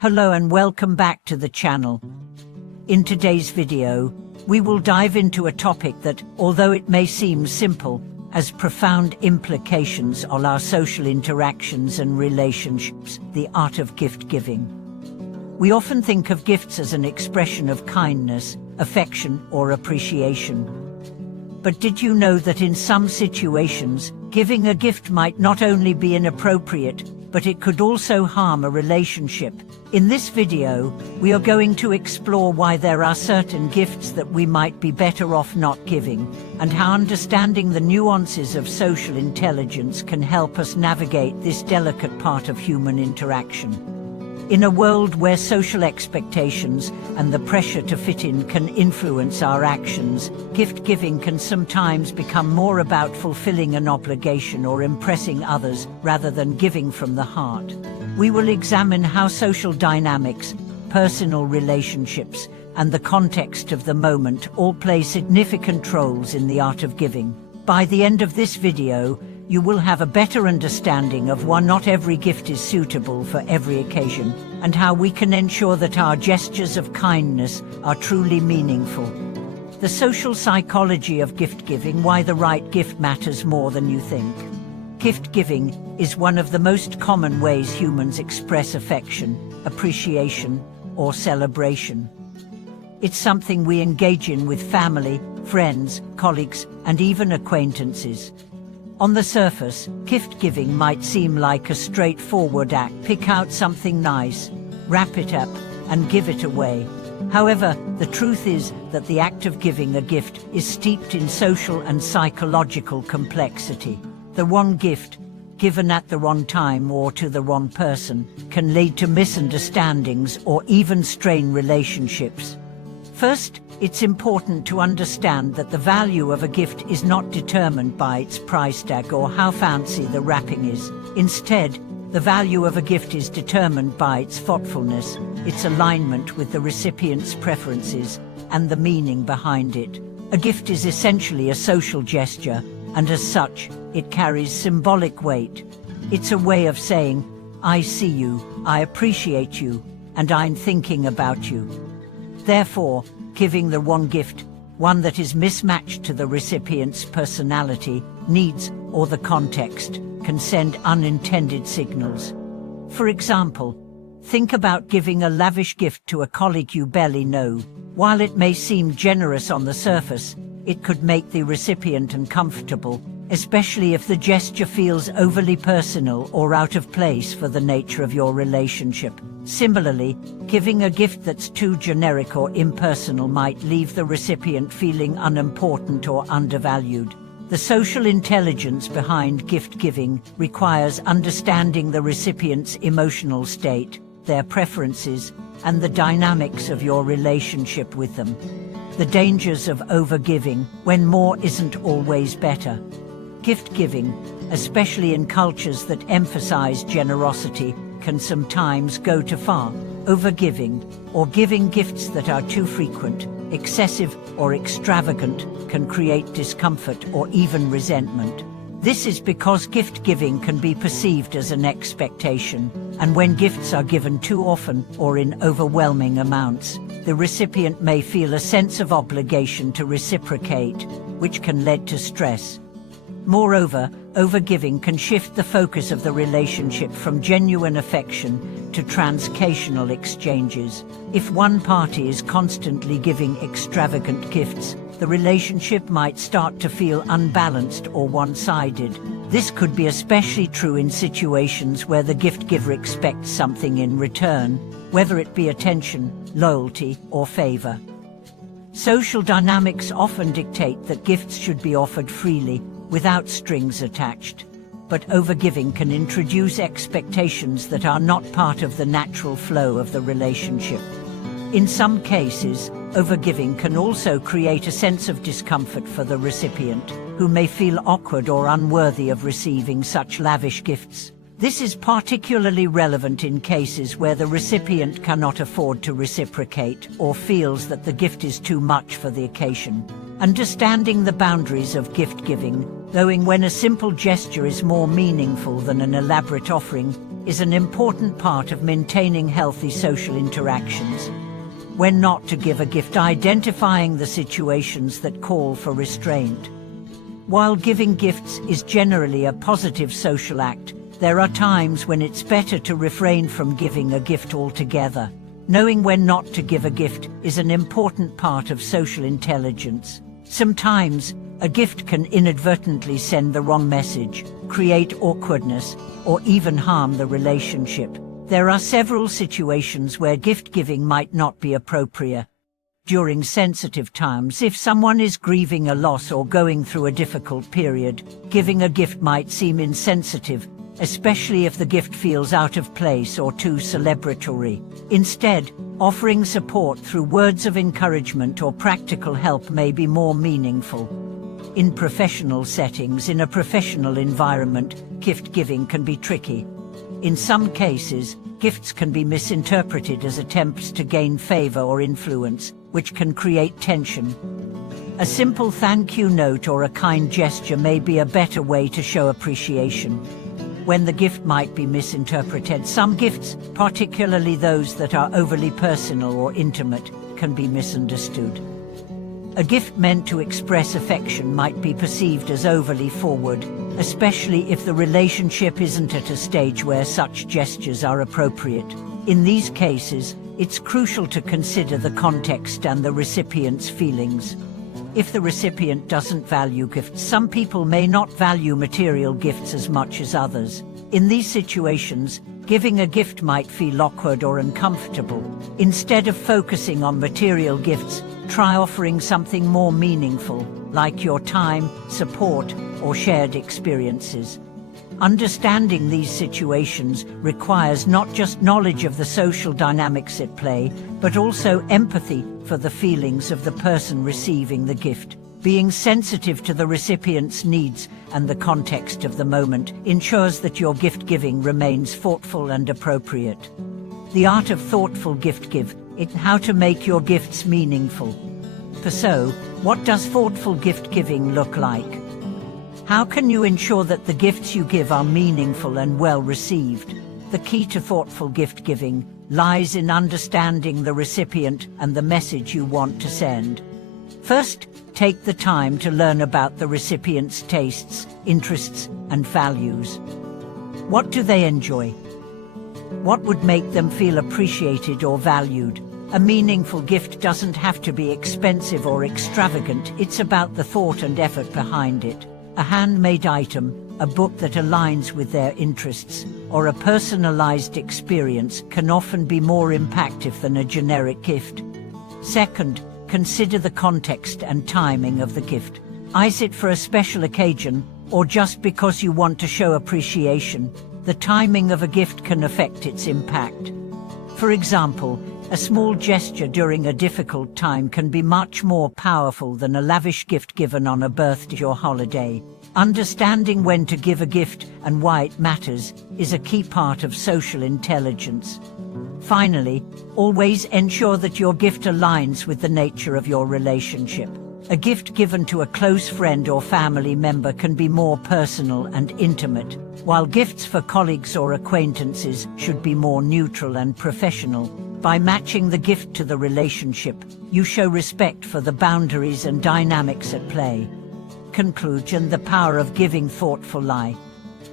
Hello and welcome back to the channel. In today's video, we will dive into a topic that, although it may seem simple, has profound implications on our social interactions and relationships: the art of gift giving. We often think of gifts as an expression of kindness, affection, or appreciation. But did you know that in some situations, giving a gift might not only be inappropriate, but it could also harm a relationship? In this video, we are going to explore why there are certain gifts that we might be better off not giving, and how understanding the nuances of social intelligence can help us navigate this delicate part of human interaction. In a world where social expectations and the pressure to fit in can influence our actions, gift giving can sometimes become more about fulfilling an obligation or impressing others rather than giving from the heart. We will examine how social dynamics, personal relationships, and the context of the moment all play significant roles in the art of giving. By the end of this video, you will have a better understanding of why not every gift is suitable for every occasion, and how we can ensure that our gestures of kindness are truly meaningful. The social psychology of gift giving: why the right gift matters more than you think. Gift giving is one of the most common ways humans express affection, appreciation, or celebration. It's something we engage in with family, friends, colleagues, and even acquaintances. On the surface, gift-giving might seem like a straightforward act: pick out something nice, wrap it up, and give it away. However, the truth is that the act of giving a gift is steeped in social and psychological complexity. The wrong gift, given at the wrong time or to the wrong person, can lead to misunderstandings or even strain relationships. First, it's important to understand that the value of a gift is not determined by its price tag or how fancy the wrapping is. Instead, the value of a gift is determined by its thoughtfulness, its alignment with the recipient's preferences, and the meaning behind it. A gift is essentially a social gesture, and as such, it carries symbolic weight. It's a way of saying, "I see you, I appreciate you, and I'm thinking about you." Therefore, giving the wrong gift, one that is mismatched to the recipient's personality, needs, or the context, can send unintended signals. For example, think about giving a lavish gift to a colleague you barely know. While it may seem generous on the surface, it could make the recipient uncomfortable, especially if the gesture feels overly personal or out of place for the nature of your relationship. Similarly, giving a gift that's too generic or impersonal might leave the recipient feeling unimportant or undervalued. The social intelligence behind gift giving requires understanding the recipient's emotional state, their preferences, and the dynamics of your relationship with them. The dangers of overgiving: when more isn't always better. Gift giving, especially in cultures that emphasize generosity, can sometimes go too far. Overgiving, or giving gifts that are too frequent, excessive, or extravagant, can create discomfort or even resentment. This is because gift giving can be perceived as an expectation, and when gifts are given too often or in overwhelming amounts, the recipient may feel a sense of obligation to reciprocate, which can lead to stress. Moreover, overgiving can shift the focus of the relationship from genuine affection to transactional exchanges. If one party is constantly giving extravagant gifts, the relationship might start to feel unbalanced or one-sided. This could be especially true in situations where the gift giver expects something in return, whether it be attention, loyalty, or favor. Social dynamics often dictate that gifts should be offered freely, without strings attached. But overgiving can introduce expectations that are not part of the natural flow of the relationship. In some cases, overgiving can also create a sense of discomfort for the recipient, who may feel awkward or unworthy of receiving such lavish gifts. This is particularly relevant in cases where the recipient cannot afford to reciprocate or feels that the gift is too much for the occasion. Understanding the boundaries of gift giving, knowing when a simple gesture is more meaningful than an elaborate offering, is an important part of maintaining healthy social interactions. When not to give a gift, identifying the situations that call for restraint. While giving gifts is generally a positive social act, there are times when it's better to refrain from giving a gift altogether. Knowing when not to give a gift is an important part of social intelligence. Sometimes, a gift can inadvertently send the wrong message, create awkwardness, or even harm the relationship. There are several situations where gift-giving might not be appropriate. During sensitive times, if someone is grieving a loss or going through a difficult period, giving a gift might seem insensitive, especially if the gift feels out of place or too celebratory. Instead, offering support through words of encouragement or practical help may be more meaningful. In professional settings, in a professional environment, gift-giving can be tricky. In some cases, gifts can be misinterpreted as attempts to gain favor or influence, which can create tension. A simple thank you note or a kind gesture may be a better way to show appreciation. When the gift might be misinterpreted, some gifts, particularly those that are overly personal or intimate, can be misunderstood. A gift meant to express affection might be perceived as overly forward, especially if the relationship isn't at a stage where such gestures are appropriate. In these cases, it's crucial to consider the context and the recipient's feelings. If the recipient doesn't value gifts, some people may not value material gifts as much as others. In these situations, giving a gift might feel awkward or uncomfortable. Instead of focusing on material gifts, try offering something more meaningful, like your time, support, or shared experiences. Understanding these situations requires not just knowledge of the social dynamics at play, but also empathy for the feelings of the person receiving the gift. Being sensitive to the recipient's needs and the context of the moment ensures that your gift-giving remains thoughtful and appropriate. The art of thoughtful gift-giving is how to make your gifts meaningful. So, what does thoughtful gift-giving look like? How can you ensure that the gifts you give are meaningful and well received? The key to thoughtful gift-giving lies in understanding the recipient and the message you want to send. First, take the time to learn about the recipient's tastes, interests, and values. What do they enjoy? What would make them feel appreciated or valued? A meaningful gift doesn't have to be expensive or extravagant. It's about the thought and effort behind it. A handmade item, a book that aligns with their interests, or a personalized experience can often be more impactful than a generic gift. Second, consider the context and timing of the gift. Is it for a special occasion, or just because you want to show appreciation? The timing of a gift can affect its impact. For example, a small gesture during a difficult time can be much more powerful than a lavish gift given on a birthday or holiday. Understanding when to give a gift and why it matters is a key part of social intelligence. Finally, always ensure that your gift aligns with the nature of your relationship. A gift given to a close friend or family member can be more personal and intimate, while gifts for colleagues or acquaintances should be more neutral and professional. By matching the gift to the relationship, you show respect for the boundaries and dynamics at play. Conclusion: the power of giving thoughtful lie.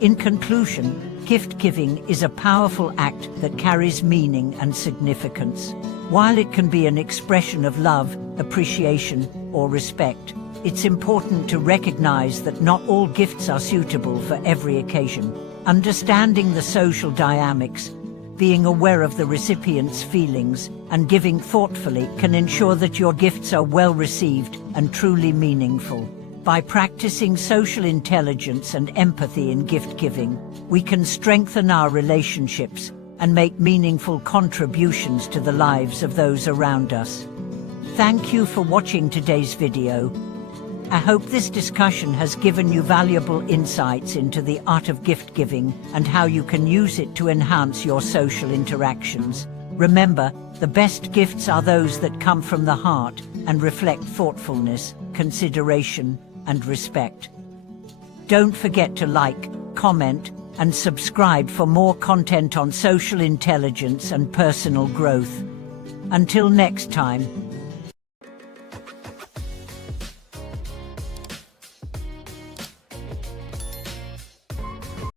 In conclusion, gift-giving is a powerful act that carries meaning and significance. While it can be an expression of love, appreciation, or respect, it's important to recognize that not all gifts are suitable for every occasion. Understanding the social dynamics, being aware of the recipient's feelings, and giving thoughtfully can ensure that your gifts are well received and truly meaningful. By practicing social intelligence and empathy in gift-giving, we can strengthen our relationships and make meaningful contributions to the lives of those around us. Thank you for watching today's video. I hope this discussion has given you valuable insights into the art of gift-giving and how you can use it to enhance your social interactions. Remember, the best gifts are those that come from the heart and reflect thoughtfulness, consideration, and respect. Don't forget to like, comment, and subscribe for more content on social intelligence and personal growth. Until next time,